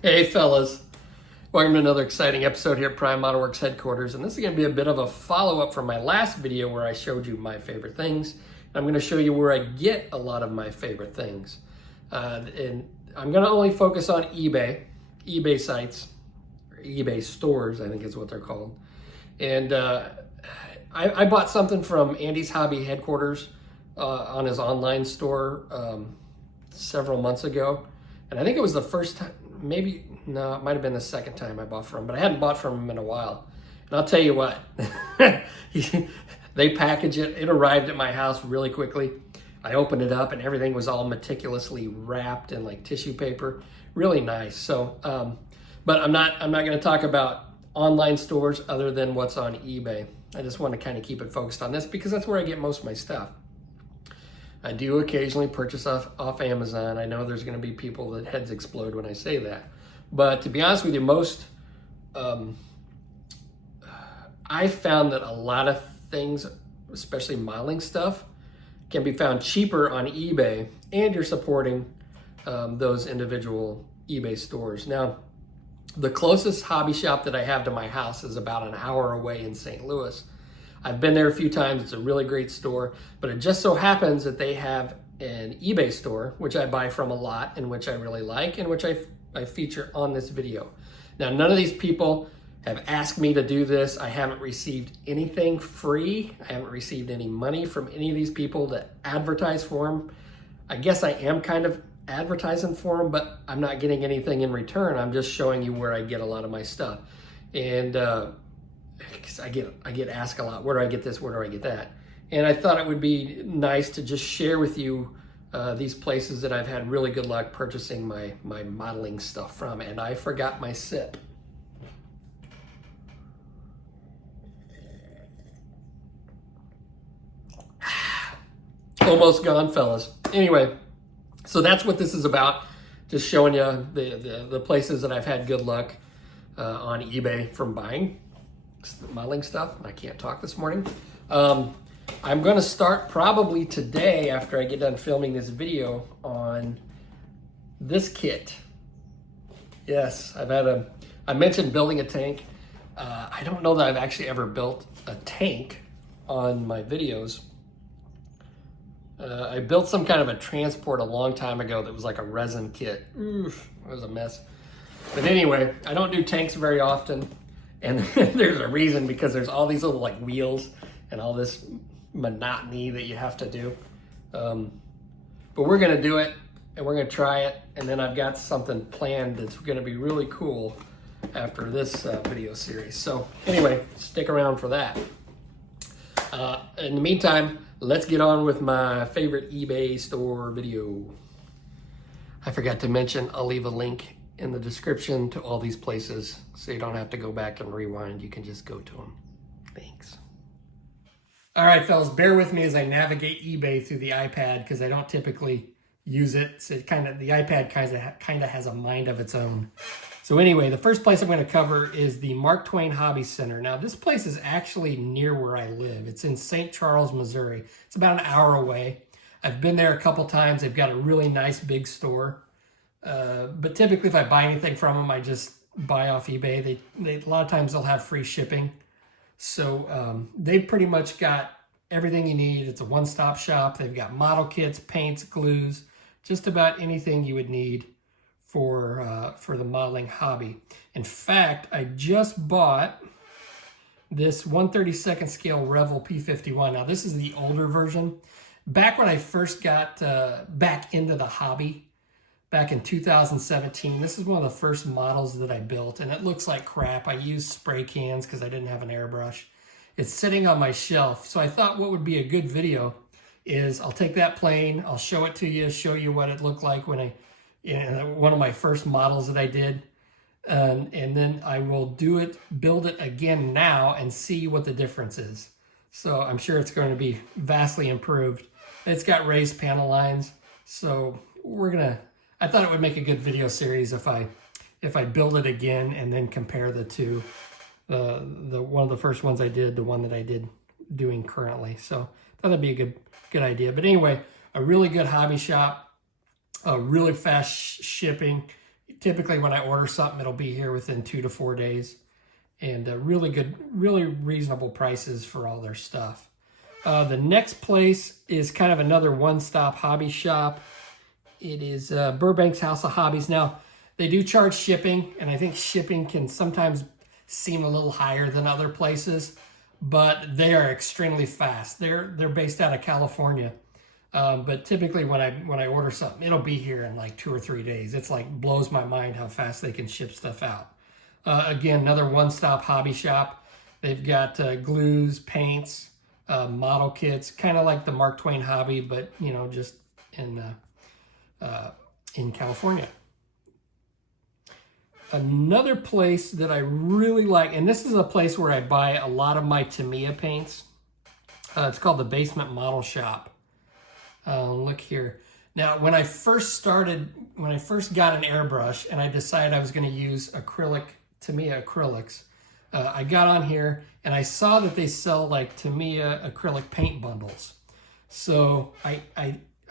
Hey fellas, welcome to another exciting episode here at Prime Model Works headquarters, and this is going to be a bit of a follow-up from my last video where I showed you my favorite things. I'm going to show you where I get a lot of my favorite things. And I'm going to only focus on eBay sites, or eBay stores, I think is what they're called. And I bought something from Andy's Hobby headquarters on his online store several months ago. And I think it was the first time, maybe, no, it might have been the second time I bought from him, but I hadn't bought from him in a while. And I'll tell you what, they package it. It arrived at my house really quickly. I opened it up and everything was all meticulously wrapped in like tissue paper. Really nice. So, but I'm not going to talk about online stores other than what's on eBay. I just want to kind of keep it focused on this because that's where I get most of my stuff. I do occasionally purchase off Amazon. I know there's going to be people that heads explode when I say that. But to be honest with you, I found that a lot of things, especially modeling stuff, can be found cheaper on eBay, and you're supporting those individual eBay stores. Now, the closest hobby shop that I have to my house is about an hour away in St. Louis. I've been there a few times. It's a really great store, but it just so happens that they have an eBay store, which I buy from a lot and which I really like and which I feature on this video. Now, none of these people have asked me to do this. I haven't received anything free. I haven't received any money from any of these people to advertise for them. I guess I am kind of advertising for them, but I'm not getting anything in return. I'm just showing you where I get a lot of my stuff. And because I get asked a lot, where do I get this, where do I get that? And I thought it would be nice to just share with you these places that I've had really good luck purchasing my modeling stuff from. And I forgot my sip. Almost gone, fellas. Anyway, so that's what this is about. Just showing you the places that I've had good luck on eBay from buying modeling stuff. I can't talk this morning. I'm going to start probably today after I get done filming this video on this kit. Yes, I mentioned building a tank. I don't know that I've actually ever built a tank on my videos. I built some kind of a transport a long time ago that was like a resin kit. Oof, it was a mess. But anyway, I don't do tanks very often. And there's a reason, because there's all these little like wheels and all this monotony that you have to do. But we're gonna do it and we're gonna try it. And then I've got something planned that's gonna be really cool after this video series. So anyway, stick around for that. In the meantime, let's get on with my favorite eBay store video. I forgot to mention, I'll leave a link in the description to all these places so you don't have to go back and rewind. You can just go to them. Thanks. All right, fellas, bear with me as I navigate eBay through the iPad because I don't typically use it. So the iPad kind of has a mind of its own. So anyway, the first place I'm going to cover is the Mark Twain Hobby Center. Now, this place is actually near where I live. It's in St. Charles, Missouri. It's about an hour away. I've been there a couple times. They've got a really nice big store. But typically if I buy anything from them, I just buy off eBay. A lot of times they'll have free shipping. So they've pretty much got everything you need. It's a one-stop shop. They've got model kits, paints, glues, just about anything you would need for the modeling hobby. In fact, I just bought this 1/32 scale Revell P51. Now this is the older version. Back when I first got back into the hobby, back in 2017, this is one of the first models that I built, and it looks like crap. I used spray cans because I didn't have an airbrush. It's sitting on my shelf, so I thought what would be a good video is I'll take that plane, I'll show it to you, show you what it looked like when one of my first models that I did, and then I will build it again now and see what the difference is. So I'm sure it's going to be vastly improved. It's got raised panel lines, so I thought it would make a good video series if I build it again and then compare the two. The one of the first ones I did, the one that I did doing currently. So I thought that'd be a good idea. But anyway, a really good hobby shop, really fast shipping. typically when I order something, it'll be here within 2 to 4 days. And really good, really reasonable prices for all their stuff. The next place is kind of another one-stop hobby shop. It is Burbank's House of Hobbies. Now, they do charge shipping, and I think shipping can sometimes seem a little higher than other places, but they are extremely fast. They're based out of California. But typically when I order something, it'll be here in like 2 or 3 days. It's like blows my mind how fast they can ship stuff out. Again, another one-stop hobby shop. They've got glues, paints, model kits, kind of like the Mark Twain Hobby, but you know, just in California. Another place that I really like, and this is a place where I buy a lot of my Tamiya paints. It's called the Basement Model Shop. Look here. Now, when I first got an airbrush and I decided I was going to use Tamiya acrylics, I got on here and I saw that they sell like Tamiya acrylic paint bundles. So I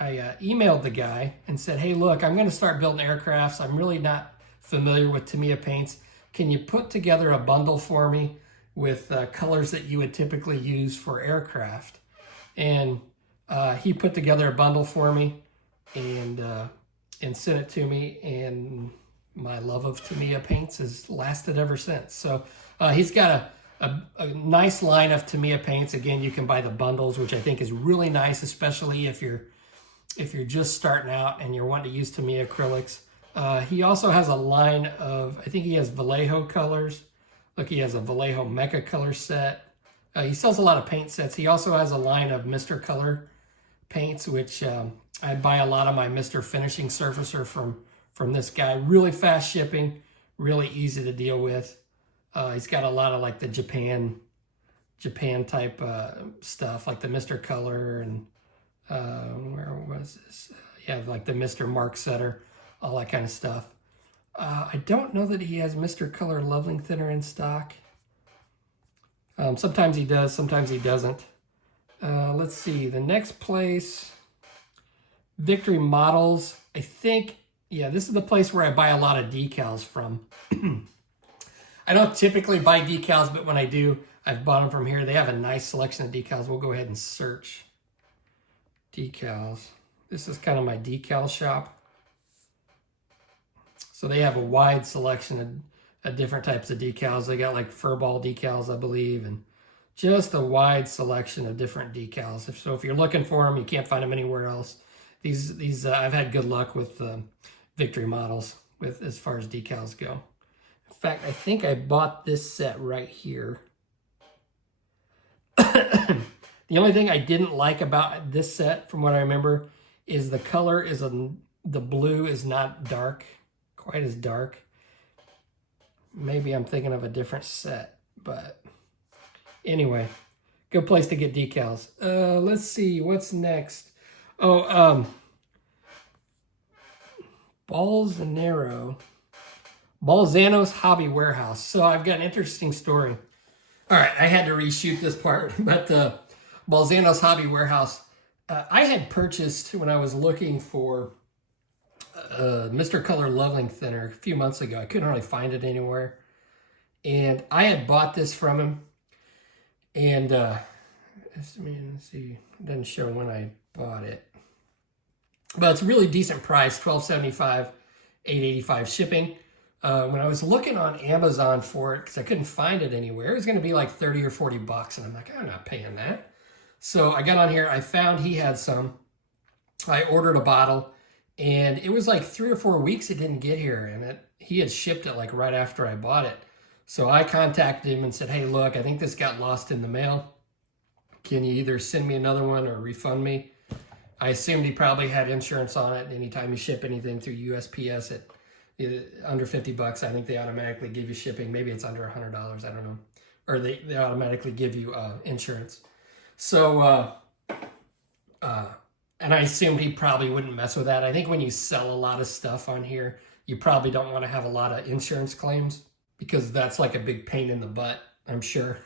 emailed the guy and said, hey, look, I'm going to start building aircrafts. I'm really not familiar with Tamiya paints. Can you put together a bundle for me with colors that you would typically use for aircraft? And he put together a bundle for me and sent it to me, and my love of Tamiya paints has lasted ever since. So he's got a nice line of Tamiya paints. Again, you can buy the bundles, which I think is really nice, especially if you're just starting out and you're wanting to use Tamiya acrylics. He also has a line of, I think he has Vallejo colors. Look, he has a Vallejo Mecha color set. He sells a lot of paint sets. He also has a line of Mr. Color paints, which I buy a lot of my Mr. Finishing Surfacer from this guy. Really fast shipping, really easy to deal with. He's got a lot of like the Japan type stuff, like the Mr. Color and where was this? Yeah, like the Mr. Mark Setter, all that kind of stuff. I don't know that he has Mr. Color leveling thinner in stock. Sometimes he does, sometimes he doesn't. Let's see, the next place, Victory Models. I think, yeah, this is the place where I buy a lot of decals from. I don't typically buy decals, but when I do, I've bought them from here. They have a nice selection of decals. We'll go ahead and search decals. This is kind of my decal shop. So they have a wide selection of different types of decals. They got like furball decals, I believe, and just a wide selection of different decals. So if you're looking for them, you can't find them anywhere else. These I've had good luck with Victory Models with as far as decals go. In fact, I think I bought this set right here. The only thing I didn't like about this set, from what I remember, is the color is the blue is not dark, quite as dark. Maybe I'm thinking of a different set, but anyway, good place to get decals. Let's see, what's next? Oh, Balzano's Hobby Warehouse. So I've got an interesting story. All right, I had to reshoot this part, but Balzano's Hobby Warehouse, I had purchased when I was looking for Mr. Color leveling thinner a few months ago. I couldn't really find it anywhere, and I had bought this from him. And let's see, it doesn't show when I bought it, but it's a really decent price, $12.75, $8.85 shipping. When I was looking on Amazon for it, because I couldn't find it anywhere, it was going to be like 30 or 40 bucks, and I'm like, I'm not paying that. So I got on here, I found he had some. I ordered a bottle, and it was like 3 or 4 weeks it didn't get here, and he had shipped it like right after I bought it. So I contacted him and said, hey, look, I think this got lost in the mail. Can you either send me another one or refund me? I assumed he probably had insurance on it. Anytime you ship anything through USPS at under 50 bucks, I think they automatically give you shipping. Maybe it's under $100, I don't know. Or they automatically give you insurance. So, and I assumed he probably wouldn't mess with that. I think when you sell a lot of stuff on here, you probably don't want to have a lot of insurance claims, because that's like a big pain in the butt, I'm sure.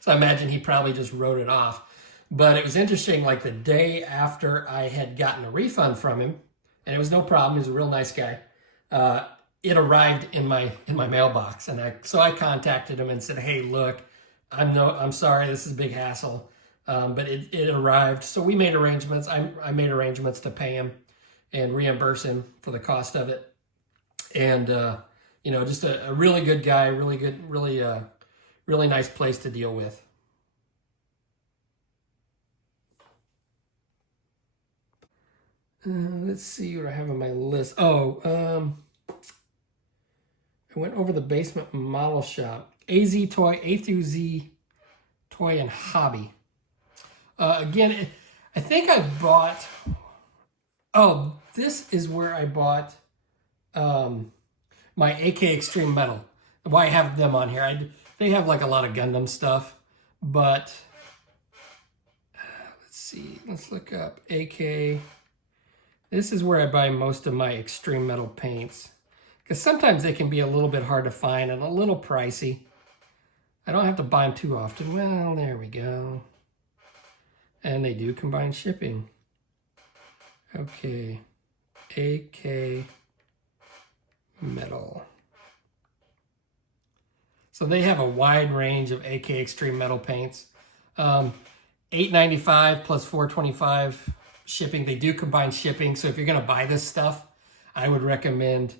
So I imagine he probably just wrote it off. But it was interesting, like the day after I had gotten a refund from him, and it was no problem, he was a real nice guy. it arrived in my mailbox, and so I contacted him and said, "Hey, look, I'm sorry, this is a big hassle, but it arrived." So we made arrangements. I made arrangements to pay him and reimburse him for the cost of it, and just a really good guy, really good, really nice place to deal with. Let's see what I have on my list. I went over the Basement Model Shop. AZ Toy, A through Z Toy and Hobby. Again, I think I bought... Oh, this is where I bought my AK Extreme Metal. Why I have them on here. They have like a lot of Gundam stuff, but... let's see. Let's look up AK... This is where I buy most of my Extreme Metal paints, because sometimes they can be a little bit hard to find and a little pricey. I don't have to buy them too often. Well, there we go. And they do combine shipping. Okay. AK Metal. So they have a wide range of AK Extreme Metal paints. $8.95 plus $4.25 shipping. They do combine shipping, so if you're going to buy this stuff, I would recommend,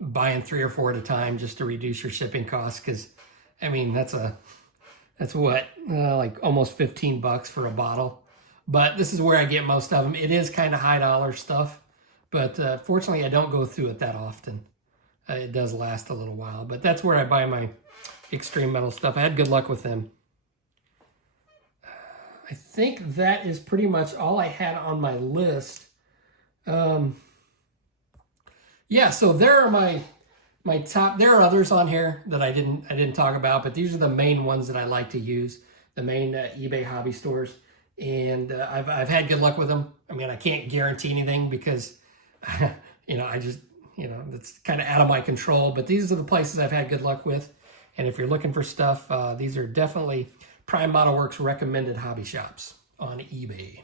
buying 3 or 4 at a time just to reduce your shipping costs, because I mean that's what like almost $15 for a bottle. But this is where I get most of them. It is kind of high dollar stuff, but fortunately I don't go through it that often. It does last a little while, but that's where I buy my Extreme Metal stuff. I had good luck with them. I think that is pretty much all I had on my list. Yeah, so there are my top. There are others on here that I didn't talk about, but these are the main ones that I like to use. The main eBay hobby stores, and I've had good luck with them. I mean, I can't guarantee anything because I just that's kind of out of my control. But these are the places I've had good luck with, and if you're looking for stuff, these are definitely Prime Model Works recommended hobby shops on eBay.